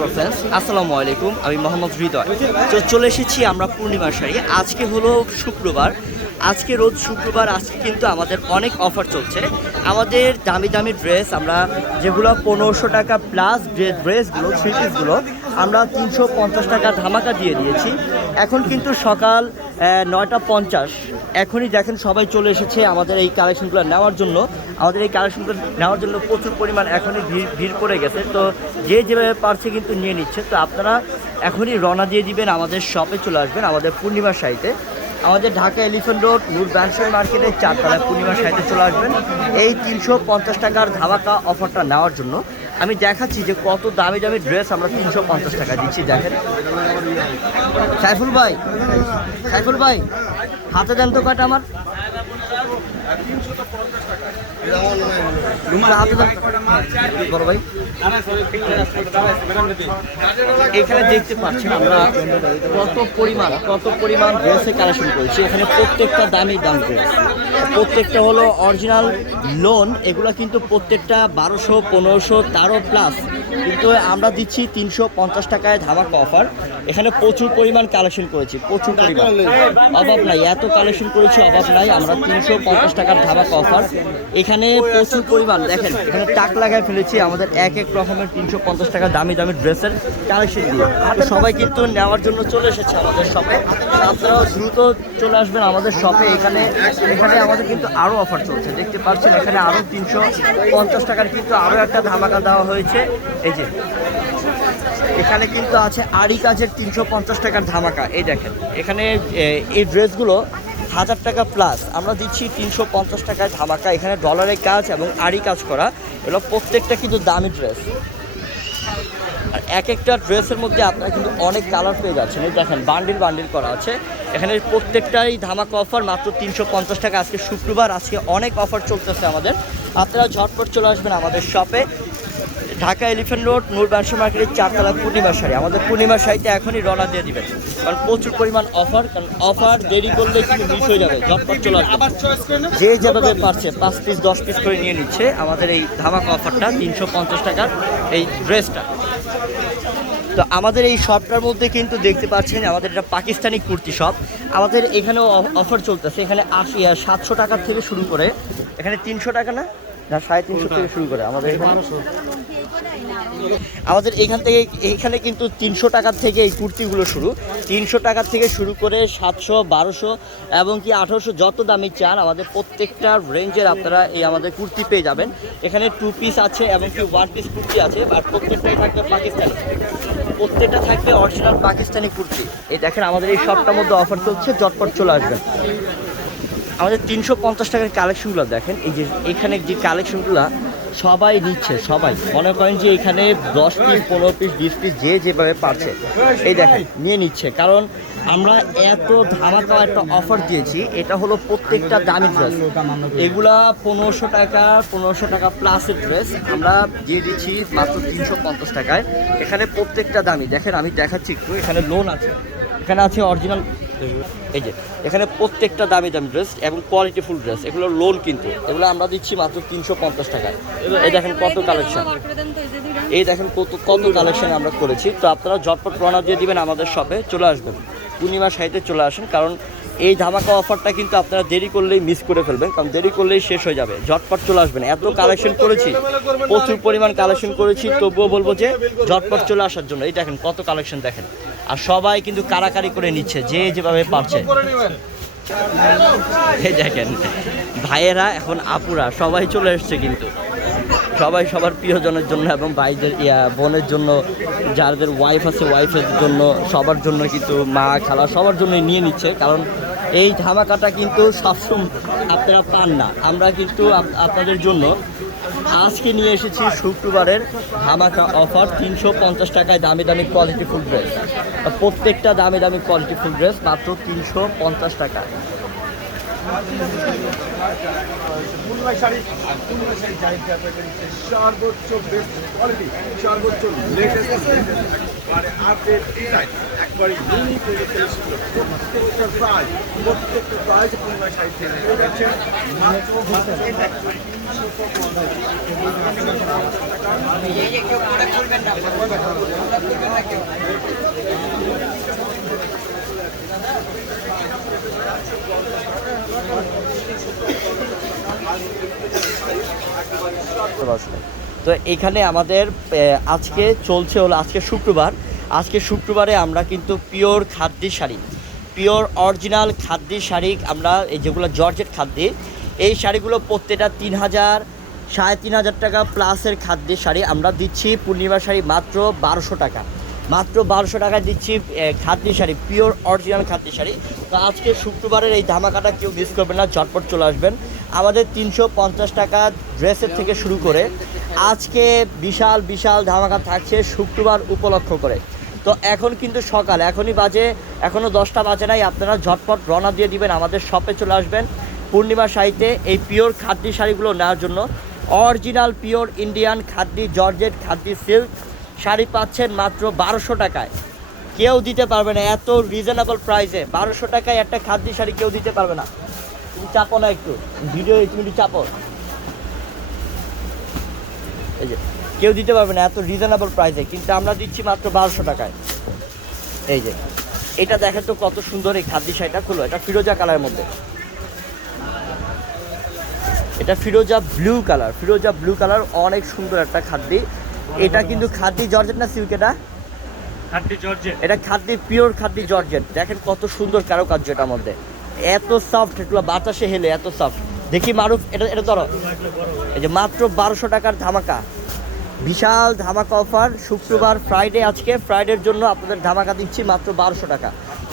Friends আসসালামু আলাইকুম, আমি মোহাম্মদ হৃদয়। তো চলে এসেছি আমরা পূর্ণিমার শাড়ি। আজকে হলো শুক্রবার, আজকে রোজ শুক্রবার। আজকে কিন্তু আমাদের অনেক অফার চলছে। আমাদের দামি দামি ড্রেস আমরা যেগুলো 1500 টাকা প্লাস ড্রেসগুলো থ্রি পিসগুলো আমরা 350 টাকা ধামাকা দিয়ে দিয়েছি। এখন কিন্তু সকাল 9:50। এখনই দেখেন সবাই চলে এসেছে আমাদের এই কালেকশনগুলো নেওয়ার জন্য। আমাদের এই কালেকশনগুলো নেওয়ার জন্য প্রচুর পরিমাণ এখনই ভিড় পড়ে গেছে। তো যে যেভাবে পারছে কিন্তু নিয়ে নিচ্ছে। তো আপনারা এখনই রওনা দিয়ে দিবেন, আমাদের শপে চলে আসবেন, আমাদের পূর্ণিমার শাড়িতে। আমাদের ঢাকা এলিফ্যান্ট রোড নূর ব্যান্ডসই মার্কেটের 4 তলায় পূর্ণিমার শাড়িতে চলে আসবেন এই 350 টাকার ধামাকা অফারটা নেওয়ার জন্য। আমি দেখাচ্ছি যে কত দামি দামি ড্রেস আমরা 350 টাকা দিচ্ছি। দেখেন সাইফুল ভাই হাতে দেন তো কয়টা আমার বড় ভাই। এখানে দেখতে পাচ্ছেন আমরা কত পরিমাণ ড্রেসের কালেকশন করেছি। এখানে প্রত্যেকটা দামি দাম ড্রেস, প্রত্যেকটা হলো অরিজিনাল লোন। এগুলো কিন্তু প্রত্যেকটা 1200, 1500 তারও প্লাস, কিন্তু আমরা দিচ্ছি 350 টাকায় ধামাকা অফার। এখানে প্রচুর পরিমাণ কালেকশন করেছি, প্রচুর পরিমাণ, অভাব নাই, এত কালেকশন করেছি অভাব নাই। আমরা 350 টাকার ধামাকা অফার। এখানে প্রচুর পরিমাণ দেখেন, এখানে টাক লাগায় ফেলেছি আমাদের এক এক রকমের 350 টাকা দামি দামি ড্রেসের কালেকশন দিয়ে। সবাই কিন্তু নেওয়ার জন্য চলে এসেছে আমাদের শপে। আপনারাও দ্রুত চলে আসবেন আমাদের শপে। এখানে আমাদের কিন্তু আরও অফার চলছে, দেখতে পাচ্ছেন। এখানে আরও 350 টাকার কিন্তু আরও একটা ধামাকা দেওয়া হয়েছে। এই যে এখানে কিন্তু আছে আড়ি কাজের 350 টাকার ধামাকা। এই দেখেন এখানে এই ড্রেসগুলো 1000 টাকা প্লাস আমরা দিচ্ছি 350 টাকায় ধামাকা। এখানে ডলারের কাজ এবং আড়ি কাজ করা, এগুলো প্রত্যেকটা কিন্তু দামি ড্রেস। আর এক একটা ড্রেসের মধ্যে আপনারা কিন্তু অনেক কালার পেয়ে যাচ্ছেন। এই দেখেন বান্ডিল করা আছে। এখানে প্রত্যেকটাই ধামাকা অফার মাত্র 350 টাকা। আজকে শুক্রবার, আজকে অনেক অফার চলতেছে আমাদের। আপনারা ঝটপট চলে আসবেন আমাদের শপে, ঢাকা এলিফ্যান্ট রোড নূর ব্যান্ডসই মার্কেটের 4 তলা পূর্ণিমার শাড়ি। আমাদের পূর্ণিমার শাড়িতে এখনই রওনা দিয়ে দিবেন, কারণ প্রচুর পরিমাণ অফার। কারণ অফার দেরি করলে কিন্তু মিস হয়ে যাবে। ঝটপট চলে আসবে, যে যেভাবে পারছে 5 পিস 10 পিস করে নিয়ে নিচ্ছে আমাদের এই ধামাকা অফারটা 350 টাকার এই ড্রেসটা। তো আমাদের এই শপটার মধ্যে কিন্তু দেখতে পাচ্ছেন আমাদের এটা পাকিস্তানি কুর্তি শপ। আমাদের এখানেও অফার চলতেছে। এখানে 700 টাকার থেকে শুরু করে, এখানে 300 টাকা না 350 থেকে শুরু করে আমাদের এখানে কিন্তু 300 টাকার থেকে এই কুর্তিগুলো শুরু। 300 টাকার থেকে শুরু করে 700, 1200 এবং কি 1800, যত দামি চান আমাদের প্রত্যেকটা রেঞ্জের আপনারা এই আমাদের কুর্তি পেয়ে যাবেন। এখানে 2 পিস আছে এবং কি 1 পিস কুর্তি আছে। আর প্রত্যেকটাই থাকবে পাকিস্তানি, প্রত্যেকটা থাকবে অরিজিনাল পাকিস্তানি কুর্তি। এই দেখেন আমাদের এই শপটার মধ্যে অফার চলছে, ঝটপট চলে আসবেন। আমাদের 350 টাকার কালেকশনগুলো দেখেন। এই যে এখানে যে কালেকশনগুলো সবাই নিচ্ছে, সবাই মনে করেন যে এখানে 10 পিস 15 পিস 20 পিস যে যেভাবে পারছে এই দেখেন নিয়ে নিচ্ছে। কারণ আমরা এত ধামাকা একটা অফার দিয়েছি। এটা হলো প্রত্যেকটা দামি ড্রেস, এগুলা 1500 টাকা প্লাসের ড্রেস আমরা দিয়ে দিচ্ছি মাত্র 350 টাকায়। এখানে প্রত্যেকটা দামি দেখেন, আমি দেখাচ্ছি একটু। এখানে লোন আছে, এখানে আছে অরিজিনাল। এই যে এখানে প্রত্যেকটা দামি ড্রেস এবং কোয়ালিটিফুল ড্রেস, এগুলো লোন কিন্তু, এগুলো আমরা দিচ্ছি মাত্র 350 টাকায়। এই দেখেন কত কালেকশন, এই দেখেন কত কালেকশন আমরা করেছি। তো আপনারা ঝটপট রওনা দিয়ে দিবেন আমাদের শপে, চলে আসবেন পূর্ণিমা শাড়িতে চলে আসেন। কারণ এই ধামাকা অফারটা কিন্তু আপনারা দেরি করলেই মিস করে ফেলবেন, কারণ দেরি করলেই শেষ হয়ে যাবে। ঝটপট চলে আসবেন, এত কালেকশন করেছি, প্রচুর পরিমাণ কালেকশন করেছি। তবুও বলবো যে ঝটপট চলে আসার জন্য। এই দেখেন কত কালেকশন দেখেন, আর সবাই কিন্তু কারাকারি করে নিচ্ছে যে যেভাবে পারছে। এই দেখেন ভাইয়েরা এখন আপুরা সবাই চলে এসছে, কিন্তু সবাই সবার প্রিয়জনের জন্য এবং ভাইদের বোনের জন্য, যাদের ওয়াইফ আছে ওয়াইফের জন্য, সবার জন্য কিন্তু মা খালা সবার জন্য নিয়ে নিচ্ছে। কারণ এই ধামাকাটা কিন্তু সবসময় আপনারা পান না। আমরা কিন্তু আপনাদের জন্য আজকে নিয়ে এসেছি শুক্রবারের ধামাকা অফার। 350 টাকায় দামি দামি কোয়ালিটিফুল ড্রেস, প্রত্যেকটা দামি দামি কোয়ালিটিফুল ড্রেস মাত্র 350 টাকা। সর্বোচ্চ বেস্ট কোয়ালিটি, সর্বোচ্চ লেটেস্ট মানে আপডেট ডিজাইন একবারে ইউনিক হয়ে ফেলেছিল। প্রত্যেকটা প্রাইজ পূর্ণিমা শাড়ি থেকে পেয়ে যাচ্ছেন মাত্র 3,900 তো এখানে আমাদের আজকে চলছে হলো আজকে শুক্রবারে আমরা কিন্তু pure খাদ্যি sari, pure original খাদ্যি sari, আমরা এই যেগুলো জর্জেট খাদ্যি, এই শাড়িগুলো প্রত্যেকটা 3,000 3,500 টাকা প্লাসের খাদ্যি শাড়ি আমরা দিচ্ছি। পূর্ণিমা শাড়ি মাত্র 1200 টাকা, মাত্র 1200 টাকায় দিচ্ছি খাদ্যি শাড়ি, পিওর অরিজিনাল খাদ্যি শাড়ি। তো আজকে শুক্রবারের এই ধামাকাটা কেউ মিস করবেন না, ঝটপট চলে আসবেন। আমাদের 350 টাকা ড্রেসের থেকে শুরু করে আজকে বিশাল বিশাল ধামাকা থাকছে শুক্রবার উপলক্ষ করে। তো এখন কিন্তু সকাল, এখনই বাজে, এখনও 10টা বাজে নাই, আপনারা ঝটপট রওনা দিয়ে দিবেন, আমাদের শপে চলে আসবেন পূর্ণিমা শাড়িতে এই পিওর খাদ্যি শাড়িগুলো নেওয়ার জন্য। Original pure Indian খাদ্যি georgette খাদ্যি silk sari পাচ্ছেন মাত্র 1200 টাকায়। কেউ দিতে পারবে না এত রিজনেবল প্রাইসে, 1200 টাকায় একটা খাদ্যি শাড়ি কেউ দিতে পারবে না। তুমি চাপো না একটু ভিডিও, তুমি একটু চাপো, এই যে কেউ দিতে পারবে না এত রিজনেবল প্রাইসে, কিন্তু আমরা দিচ্ছি মাত্র 1200 টাকায়। এই যে এটা দেখেন তো কত সুন্দর এই খাদ্যি শাড়িটা, খুলো, এটা ফিরোজা কালারের মধ্যে, এটা ফিরোজা ব্লু কালার, অনেক সুন্দর একটা খাদ্যি। এটা কিন্তু খাদ্যি জর্জেট না সিল্ক, এটা খাদ্যি জর্জেট, এটা খাদ্যি পিওর খাদ্যি জর্জেট। দেখেন কত সুন্দর কারুকার্য এটার মধ্যে, এত সফট, এগুলো বাতাসে হেলে এত সফট। দেখি মারুফ, এটা ধরো, এই যে মাত্র 1200 টাকার ধামাকা, বিশাল ধামাকা অফার। শুক্রবার ফ্রাইডে, আজকে ফ্রাইডের জন্য আপনাদের ধামাকা দিচ্ছি মাত্র 1200 টাকা।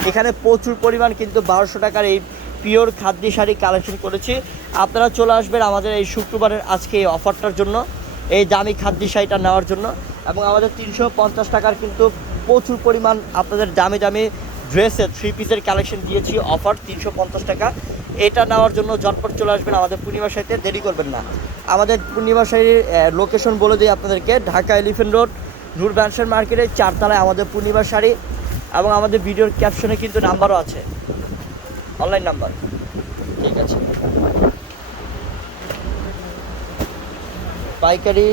এখানে প্রচুর পরিমাণ কিন্তু 1200 টাকার এই পিওর খাদ্যি শাড়ি কালেকশন করেছি। আপনারা চলে আসবেন আমাদের এই শুক্রবারের আজকে এই অফারটার জন্য, এই দামি খাদ্যি শাড়িটা নেওয়ার জন্য। এবং আমাদের 350 টাকার কিন্তু প্রচুর পরিমাণ আপনাদের দামি দামি ড্রেসের 3 পিসের কালেকশন দিয়েছি, অফার 350 টাকা। এটা নেওয়ার জন্য ঝটপট চলে আসবেন আমাদের পূর্ণিমা শাড়িতে, দেরি করবেন না। আমাদের পূর্ণিমা শাড়ির লোকেশন বলে দিই আপনাদেরকে, ঢাকা এলিফেন্ট রোড নূর ব্যানসার মার্কেটের 4 তলায় আমাদের পূর্ণিমা শাড়ি। এবং আমাদের ভিডিওর ক্যাপশনে কিন্তু নাম্বারও আছে, অনলাইন নাম্বার। ঠিক আছে, পাইকারি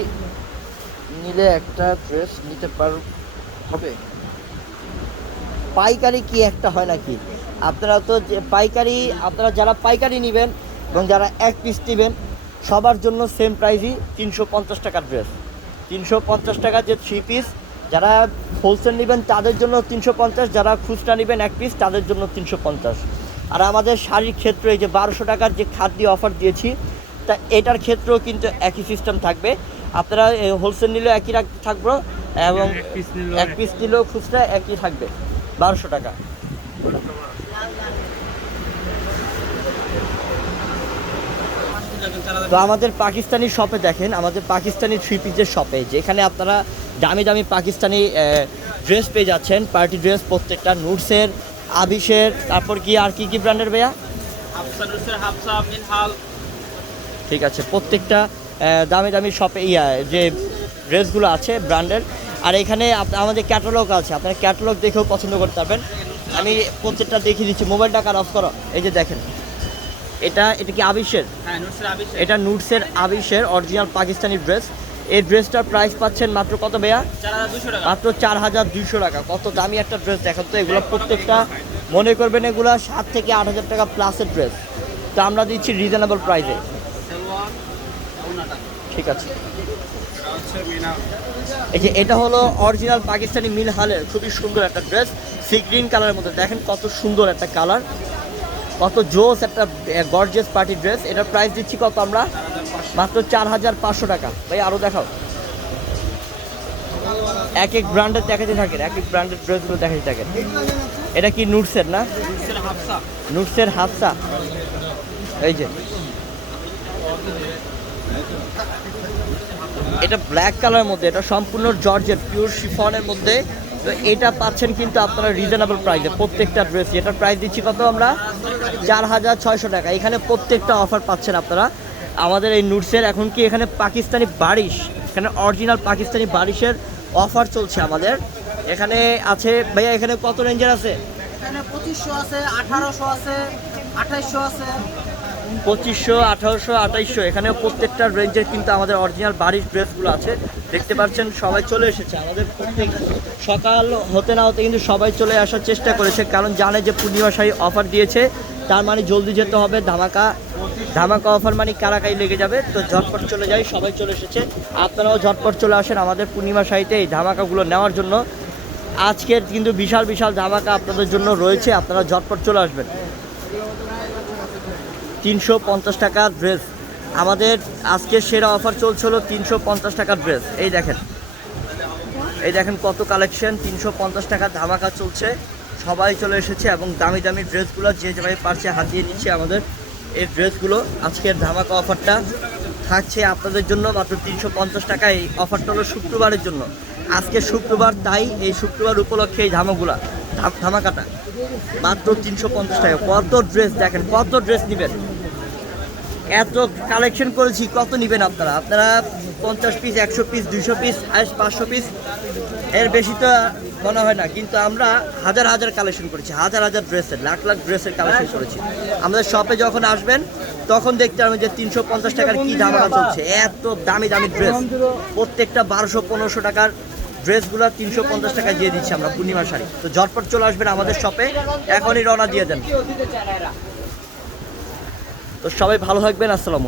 নিলে একটা ড্রেস নিতে হবে, পাইকারি কি একটা হয় নাকি? আপনারা তো যে পাইকারি, আপনারা যারা পাইকারি নেবেন এবং যারা এক পিস নেবেন সবার জন্য সেম প্রাইসই 350 টাকার ড্রেস। 350 টাকার যে 3 পিস, যারা হোলসেল নেবেন তাদের জন্য 350, যারা খুচরা নেবেন এক পিস তাদের জন্য 350। আর আমাদের শাড়ির ক্ষেত্রে এই যে 1200 টাকার যে খাদ্য অফার দিয়েছি, তা এটার ক্ষেত্রেও কিন্তু একই সিস্টেম থাকবে। আপনারা হোলসেল নিলেও একই থাকবে এবং এক পিস নিলেও খুচরা একই থাকবে, 1200 টাকা। তো আমাদের পাকিস্তানি শপে দেখেন, আমাদের পাকিস্তানি 3 পিসের শপে যেখানে আপনারা দামি দামি পাকিস্তানি ড্রেস পেয়ে যাচ্ছেন, পার্টি ড্রেস প্রত্যেকটা, নুটসের, আবিশের, তারপর কি আর কি ব্র্যান্ডের ভাইয়া? ঠিক আছে, প্রত্যেকটা দামি দামি শপে যে ড্রেসগুলো আছে ব্র্যান্ডের। আর এখানে আমাদের ক্যাটালগ আছে, আপনারা ক্যাটালগ দেখেও পছন্দ করতে পারবেন। আমি প্রত্যেকটা দেখিয়ে দিচ্ছি, মোবাইলটা কার অফ করো। এই যে দেখেন, এটা কি আবিশের? এটা নুটসের আবিশের অরিজিনাল পাকিস্তানি ড্রেস। এই ড্রেসটার প্রাইস পাচ্ছেন মাত্র কত ভাইয়া? 4200 টাকা, মাত্র 4200 টাকা। কত দামি একটা ড্রেস দেখেন তো। এগুলো প্রত্যেকটা মনে করবেন এগুলো 7 থেকে 8000 টাকা প্লাসের ড্রেস, তো আমরা দিচ্ছি রিজনেবল প্রাইসে। ঠিক আছে, এই যে এটা হলো অরিজিনাল পাকিস্তানি মিলহালের খুবই সুন্দর একটা ড্রেস, সি গ্রিন কালারের মধ্যে। দেখেন কত সুন্দর একটা কালার, কত জোস একটা গর্জিয়াস পার্টি ড্রেস। এটার প্রাইস দিচ্ছি কত আমরা? মাত্র 4500 টাকা। ভাই আরও দেখাও, এক এক ব্র্যান্ডের দেখাতে থাকেন, এক এক ব্র্যান্ডের ড্রেসগুলো দেখাতে থাকেন। এটা কি নুটসের না? নুটসের হাফসা। এই যে এটা ব্ল্যাক কালারের মধ্যে, এটা সম্পূর্ণ জর্জেট পিওর শিফনের মধ্যে। তো এটা পাচ্ছেন কিন্তু আপনারা রিজনেবল প্রাইসে প্রত্যেকটা ড্রেস। এটার প্রাইস দিচ্ছি কত আমরা? 4600 টাকা। এখানে প্রত্যেকটা অফার পাচ্ছেন আপনারা আমাদের এই নুটসের। এখন কি এখানে পাকিস্তানি বারিশ, এখানে অরিজিনাল পাকিস্তানি বারিশের অফার চলছে আমাদের। এখানে আছে ভাইয়া, এখানে কত রেঞ্জের আছে? এখানে 2500 আছে, 1800 আছে, 2800 আছে। 2500, 1800, 2800 এখানে প্রত্যেকটা রেঞ্জের কিন্তু আমাদের অরিজিনাল বাড়ির ড্রেসগুলো আছে। দেখতে পাচ্ছেন সবাই চলে এসেছে, আমাদের প্রত্যেক সকাল হতে না হতে কিন্তু সবাই চলে আসার চেষ্টা করেছে, কারণ জানে যে পূর্ণিমা শাড়ি অফার দিয়েছে, তার মানে জলদি যেতে হবে। ধামাকা ধামাকা অফার মানে কারাকাই লেগে যাবে, তো ঝটপট চলে যাই। সবাই চলে এসেছে, আপনারাও ঝটপট চলে আসেন আমাদের পূর্ণিমা শাড়িতে এই ধামাকাগুলো নেওয়ার জন্য। আজকের কিন্তু বিশাল বিশাল ধামাকা আপনাদের জন্য রয়েছে, আপনারা ঝটপট চলে আসবেন। 350 টাকার ড্রেস, আমাদের আজকের সেরা অফার চলছিল 350 টাকার ড্রেস। এই দেখেন কত কালেকশন, 350 টাকা ধামাকা চলছে। সবাই চলে এসেছে এবং দামি দামি ড্রেসগুলো যে যেভাবে পারছে হাতিয়ে নিচ্ছে আমাদের এই ড্রেসগুলো। আজকের ধামাকা অফারটা থাকছে আপনাদের জন্য মাত্র 350 টাকা। এই অফারটা হলো শুক্রবারের জন্য, আজকে শুক্রবার, তাই এই শুক্রবার উপলক্ষে এই ধামাকাটা মাত্র 350 টাকা। কত ড্রেস দেখেন, কত ড্রেস নেবেন, এত কালেকশন করেছি, কত নেবেন আপনারা? 50 পিস, 100 পিস, 200 পিস, 500 পিস, এর বেশি তো মনে হয় না, কিন্তু আমরা হাজার হাজার কালেকশন করেছি, হাজার হাজার ড্রেসের, লাখ লাখ ড্রেসের কালেকশন করেছি। আমাদের শপে যখন আসবেন তখন দেখতে পাবেন যে 350 টাকার কি ধামাকা চলছে। এত দামি দামি ড্রেস, প্রত্যেকটা 1200-1500 টাকার ড্রেসগুলো 350 টাকা দিয়ে দিচ্ছি আমরা পূর্ণিমা শাড়ি। তো ঝটপট চলে আসবেন আমাদের শপে, এখনই রওনা দিয়ে দেন। তো সবাই ভালো থাকবেন, আসসালামু আলাইকুম।